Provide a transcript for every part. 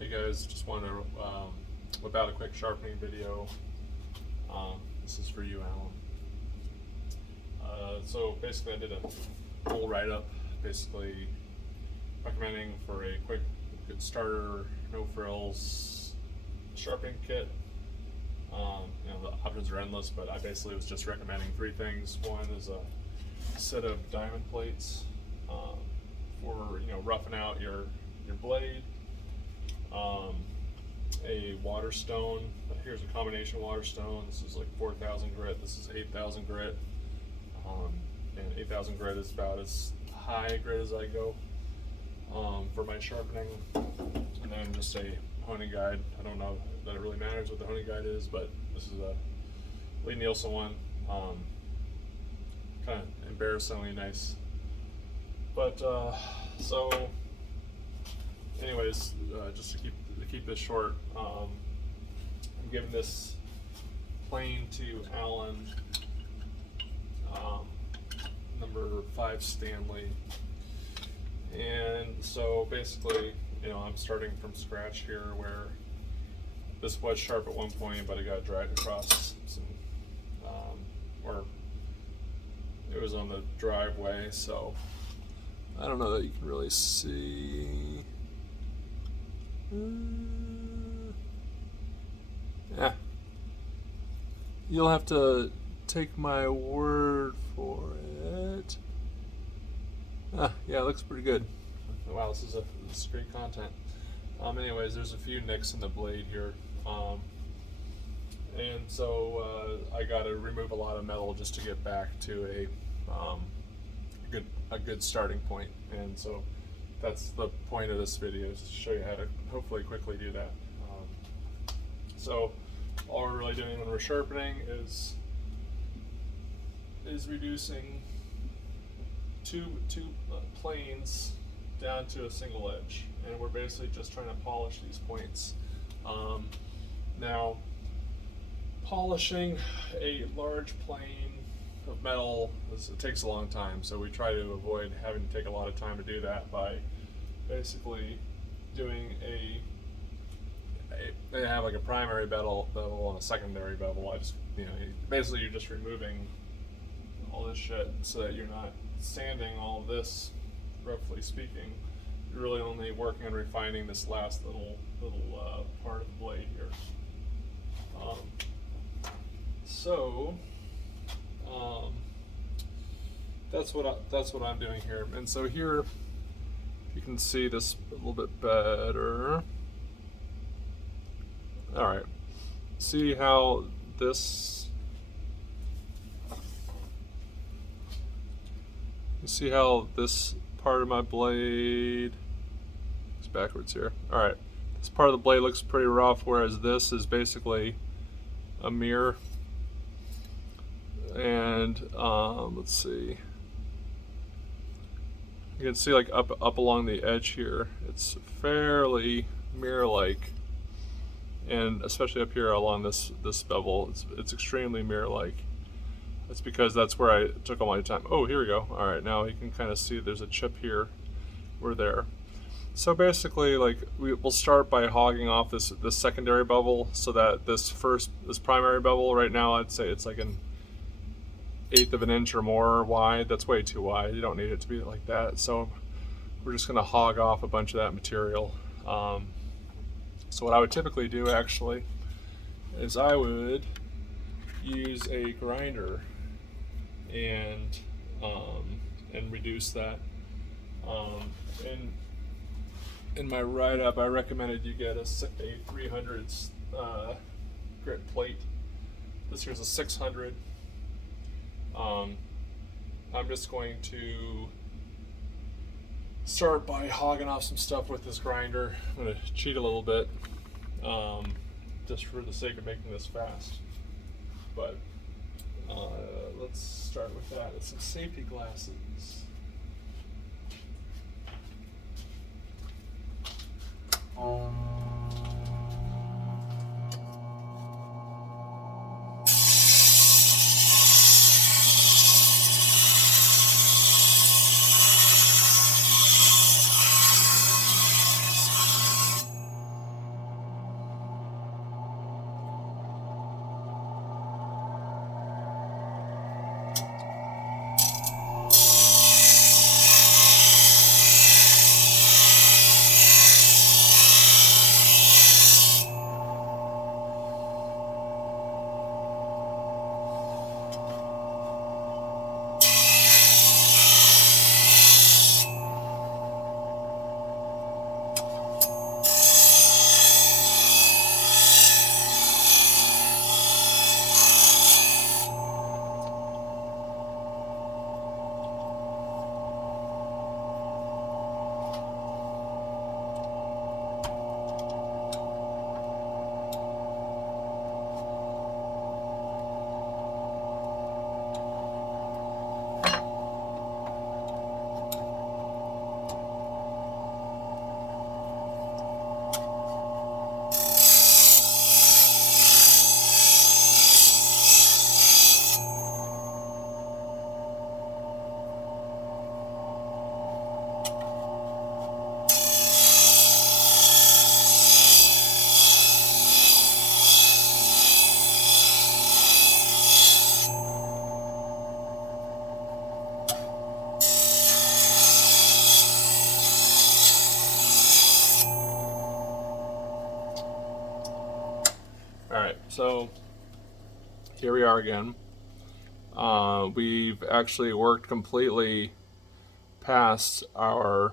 Hey guys, just wanted to whip out a quick sharpening video. This is for you, Alan. So basically I did a full write-up, basically recommending for a quick, good starter, no frills sharpening kit. The options are endless, but I basically was just recommending three things. One is a set of diamond plates for roughing out your blade. A water stone. Here's a combination water stone. This is like 4,000 grit. This is 8,000 grit. And 8,000 grit is about as high grit as I go for my sharpening. And then just a honing guide. I don't know that it really matters what the honing guide is, but this is a Lee Nielsen one. Kind of embarrassingly nice. But so, anyways, just to keep this short, I'm giving this plane to Alan, number 5 Stanley, and so basically, I'm starting from scratch here, where this was sharp at one point, but it got dragged across some, or it was on the driveway, so I don't know that you can really see. Yeah, you'll have to take my word for it. Yeah, it looks pretty good. Wow, this is great content. Anyways, there's a few nicks in the blade here, and so I got to remove a lot of metal just to get back to a good starting point, and so that's the point of this video, is to show you how to hopefully quickly do that. So all we're really doing when we're sharpening is reducing two planes down to a single edge, and we're basically just trying to polish these points. Now, polishing a large plane of metal, it takes a long time, so we try to avoid having to take a lot of time to do that by basically doing they have like a primary bevel and a secondary bevel. Basically you're just removing all this shit so that you're not sanding all this, roughly speaking. You're really only working on refining this last little part of the blade here. That's what I'm doing here. And so here you can see this a little bit better. All right. See how this part of my blade is backwards here. All right. This part of the blade looks pretty rough, whereas this is basically a mirror. And let's see. You can see like up along the edge here, it's fairly mirror-like, and especially up here along this bevel, it's extremely mirror-like. That's because that's where I took all my time. Oh, here we go. All right, now you can kind of see there's a chip here. We're there. So basically, like, we'll start by hogging off this secondary bevel, so that this primary bevel right now, I'd say it's like an 1/8 of an inch or more wide. That's way too wide. You don't need it to be like that. So we're just going to hog off a bunch of that material. So what I would typically do actually is I would use a grinder and reduce that. In my write-up, I recommended you get a 300 grit plate. This here's a 600. I'm just going to start by hogging off some stuff with this grinder. I'm going to cheat a little bit, just for the sake of making this fast. But let's start with that. With some safety glasses. right, so here we are again. We've actually worked completely past our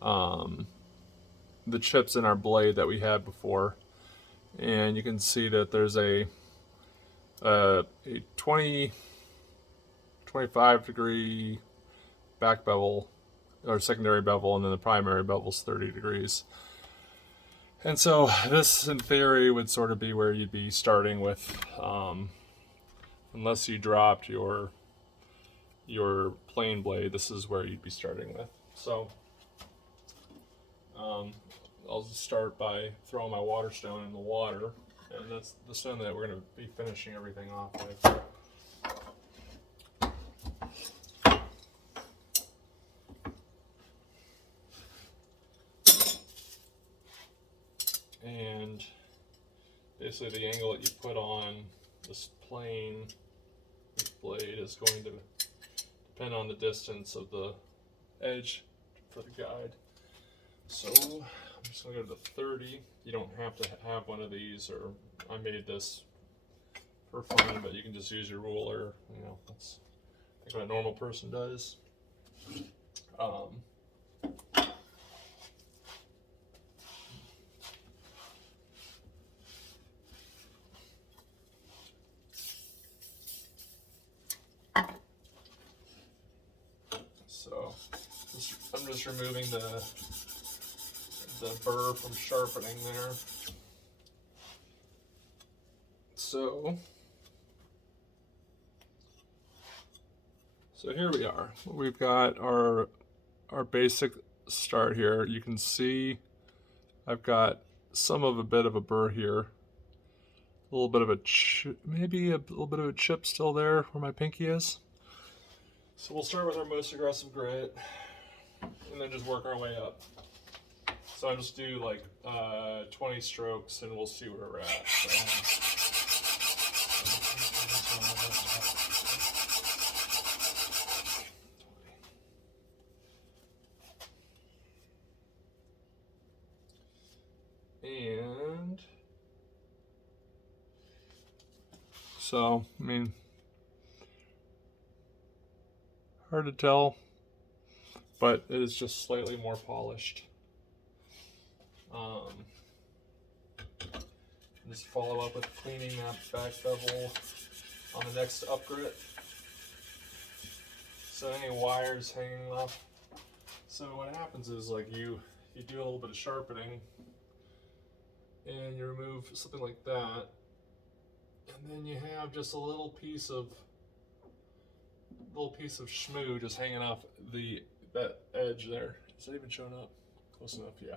the chips in our blade that we had before, and you can see that there's a 20 25 degree back bevel or secondary bevel, and then the primary bevel's 30 degrees. And so this, in theory, would sort of be where you'd be starting with, unless you dropped your plain blade. This is where you'd be starting with. So I'll just start by throwing my water stone in the water, and that's the stone that we're going to be finishing everything off with. And basically the angle that you put on this plain blade is going to depend on the distance of the edge for the guide. So I'm just going to go to the 30. You don't have to have one of these, or I made this for fun, but you can just use your ruler. You know, that's I think what a normal person does. So I'm just removing the burr from sharpening there. So here we are. We've got our basic start here. You can see I've got some of a bit of a burr here, a little bit of a maybe a little bit of a chip still there where my pinky is. So we'll start with our most aggressive grit, and then just work our way up. So I'll just do like 20 strokes, and we'll see where we're at. And so, I mean, hard to tell, but it is just slightly more polished. Just follow up with cleaning that back bevel on the next up grit. So any wires hanging off. So what happens is, like, you do a little bit of sharpening, and you remove something like that, and then you have just a little piece of shmoo just hanging off that edge there. Is that even showing up? Close enough, yeah.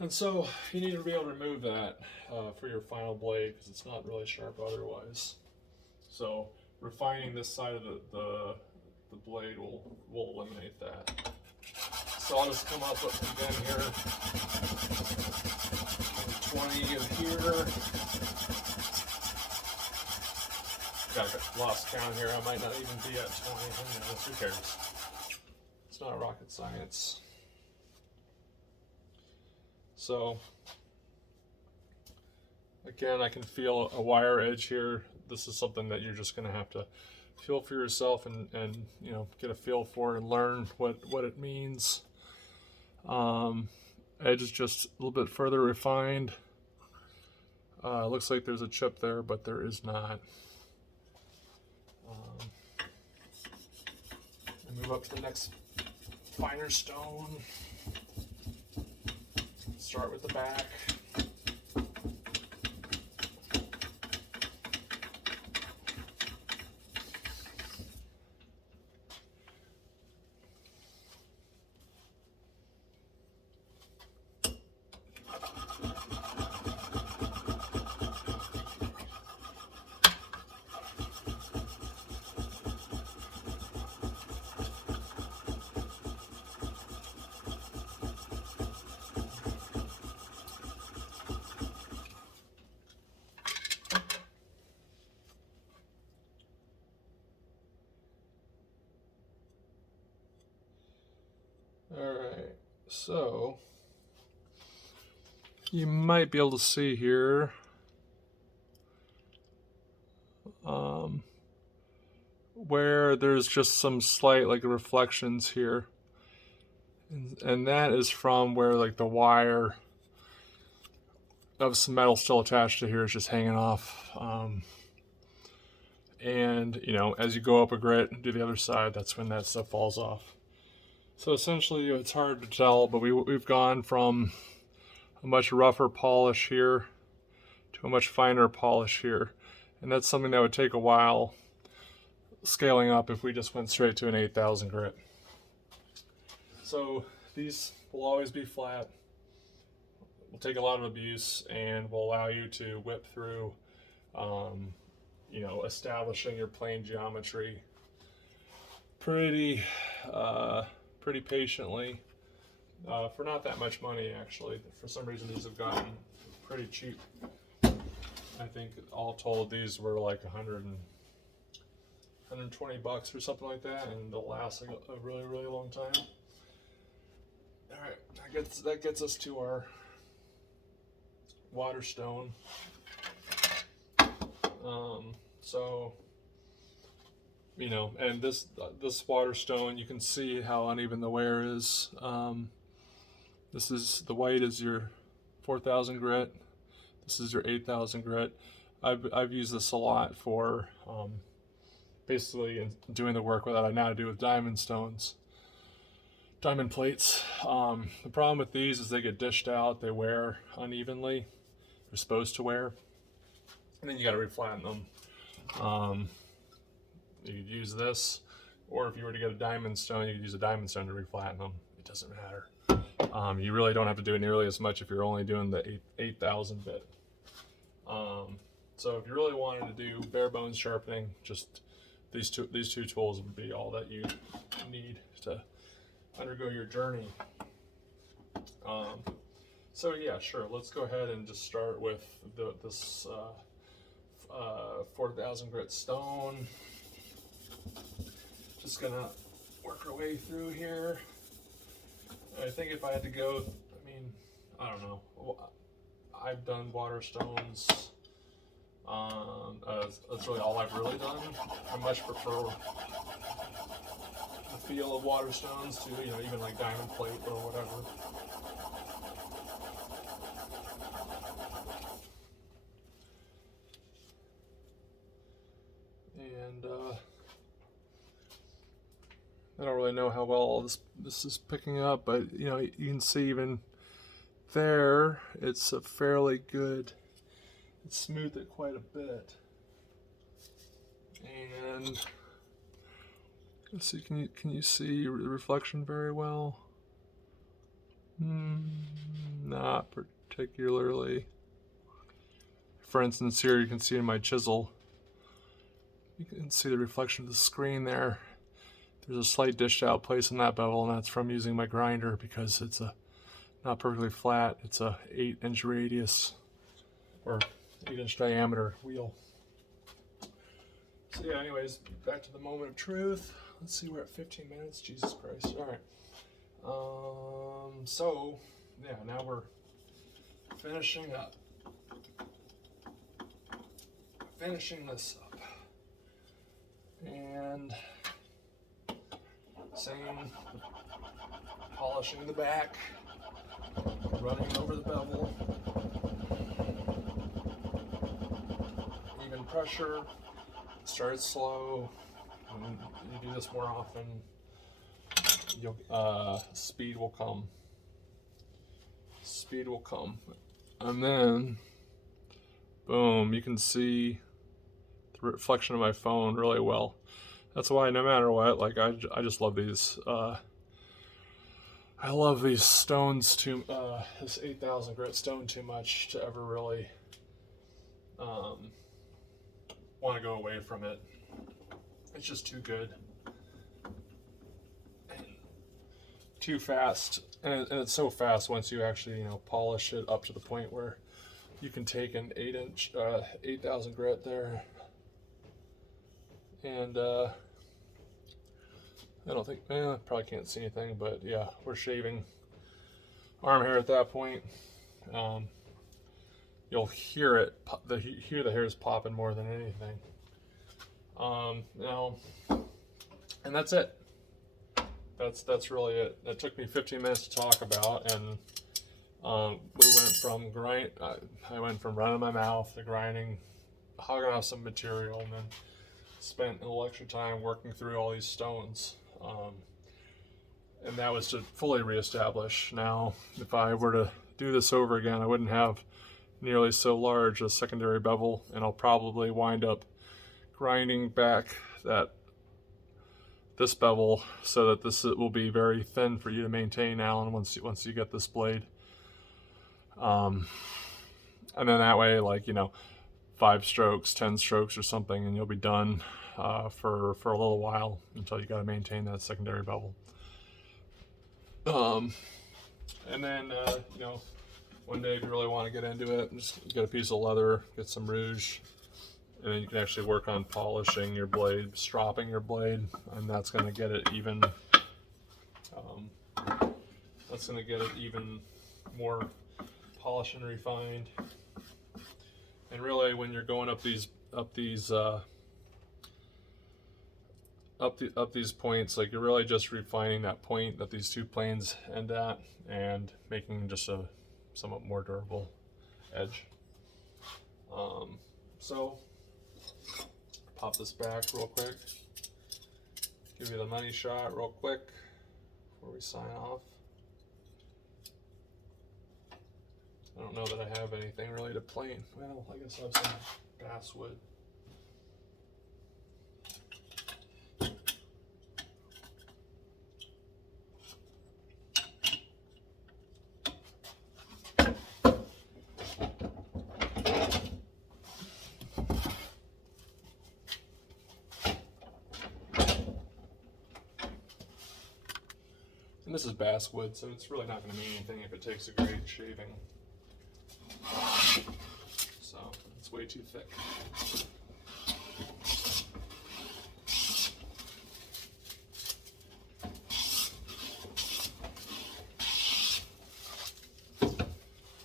And so you need to be able to remove that for your final blade, because it's not really sharp otherwise. So refining this side of the blade will eliminate that. So I'll just come up with, again, here, 20 of here. Got lost count here. I might not even be at 20. Who cares? It's not rocket science. So again, I can feel a wire edge here. This is something that you're just going to have to feel for yourself and you know, get a feel for and learn what it means. Edge is just a little bit further refined. Looks like there's a chip there, but there is not. Move up to the next finer stone. Start with the back. Alright, so you might be able to see here, where there's just some slight like reflections here, and that is from where like the wire of some metal still attached to here is just hanging off. And you know, as you go up a grit and do the other side, that's when that stuff falls off. So essentially, it's hard to tell, but we've gone from a much rougher polish here to a much finer polish here, and that's something that would take a while scaling up if we just went straight to an 8,000 grit. So these will always be flat, will take a lot of abuse, and will allow you to whip through you know, establishing your plane geometry pretty patiently for not that much money. Actually, for some reason these have gotten pretty cheap. I think all told these were like 120 bucks or something like that, and they'll last like a really long time. All right, that gets us to our water stone. So, you know, and this water stone, you can see how uneven the wear is. This is, the white is your 4,000 grit. This is your 8,000 grit. I've used this a lot for basically doing the work that I now do with diamond stones, diamond plates. The problem with these is they get dished out, they wear unevenly. They're supposed to wear, and then you got to reflatten them. You could use this, or if you were to get a diamond stone, you could use a diamond stone to reflatten them. It doesn't matter. You really don't have to do it nearly as much if you're only doing the 8,000 bit. So if you really wanted to do bare bones sharpening, just these two tools would be all that you need to undergo your journey. So yeah, sure. Let's go ahead and just start with this 4,000 grit stone. Just gonna work our way through here. I think if I had to go, I mean, I don't know. I've done water stones. That's really all I've really done. I much prefer the feel of water stones to, you know, even like diamond plate or whatever. And I don't really know how well all this is picking up, but you know, you can see even there, it's a fairly good. It smoothed it quite a bit. And let's see, can you see the reflection very well? Not particularly. For instance, here you can see in my chisel, you can see the reflection of the screen there. There's a slight dished out place in that bevel, and that's from using my grinder because it's not perfectly flat. It's a 8-inch radius or 8-inch diameter wheel. So yeah, anyways, back to the moment of truth. Let's see, we're at 15 minutes. Jesus Christ. All right. So yeah, now we're finishing this up, and same, polishing the back, running over the bevel, even pressure. Start slow, and you do this more often, speed will come. Speed will come. And then, boom, you can see the reflection of my phone really well. That's why no matter what, like I just love these. I love these stones too. This 8,000 grit stone too much to ever really want to go away from it. It's just too good, and too fast, and it's so fast once you actually, you know, polish it up to the point where you can take an 8-inch 8,000 grit there, and I don't think, probably can't see anything, but yeah, we're shaving arm hair at that point. You'll hear it, hear the hairs popping more than anything. Now, and that's it. That's really it. It took me 15 minutes to talk about, and we went from I went from running my mouth to grinding, hogging off some material, and then spent a little extra time working through all these stones. And that was to fully reestablish. Now, if I were to do this over again, I wouldn't have nearly so large a secondary bevel, and I'll probably wind up grinding back this bevel so that this will be very thin for you to maintain, Alan, once you get this blade. And then that way, like, 5 strokes, 10 strokes or something, and you'll be done for a little while until you got to maintain that secondary bevel. And then, one day if you really want to get into it, just get a piece of leather, get some rouge, and then you can actually work on polishing your blade, stropping your blade, and that's going to get it even. That's going to get it even more polished and refined. And really, when you're going up these points, like, you're really just refining that point that these two planes end at, and making just a somewhat more durable edge. So pop this back real quick, give you the money shot real quick before we sign off. I don't know that I have anything really to plane. Well, I guess I have some basswood. And this is basswood, so it's really not going to mean anything if it takes a great shaving. So it's way too thick.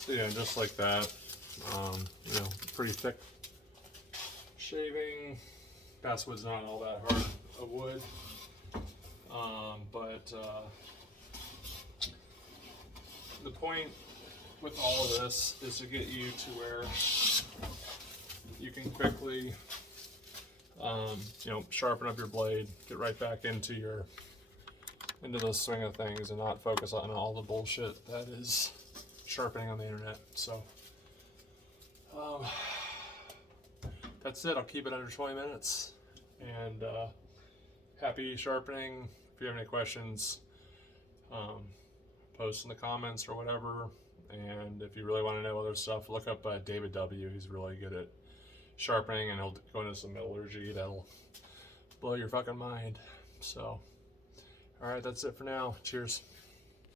So yeah, just like that. Pretty thick shaving. Basswood's not all that hard of wood, but the point with all of this is to get you to where you can quickly, sharpen up your blade, get right back into the swing of things, and not focus on all the bullshit that is sharpening on the internet. So that's it. I'll keep it under 20 minutes. And happy sharpening. If you have any questions, post in the comments or whatever. And if you really want to know other stuff, look up David W. He's really good at sharpening, and he'll go into some metallurgy that'll blow your fucking mind. So, all right, that's it for now. Cheers.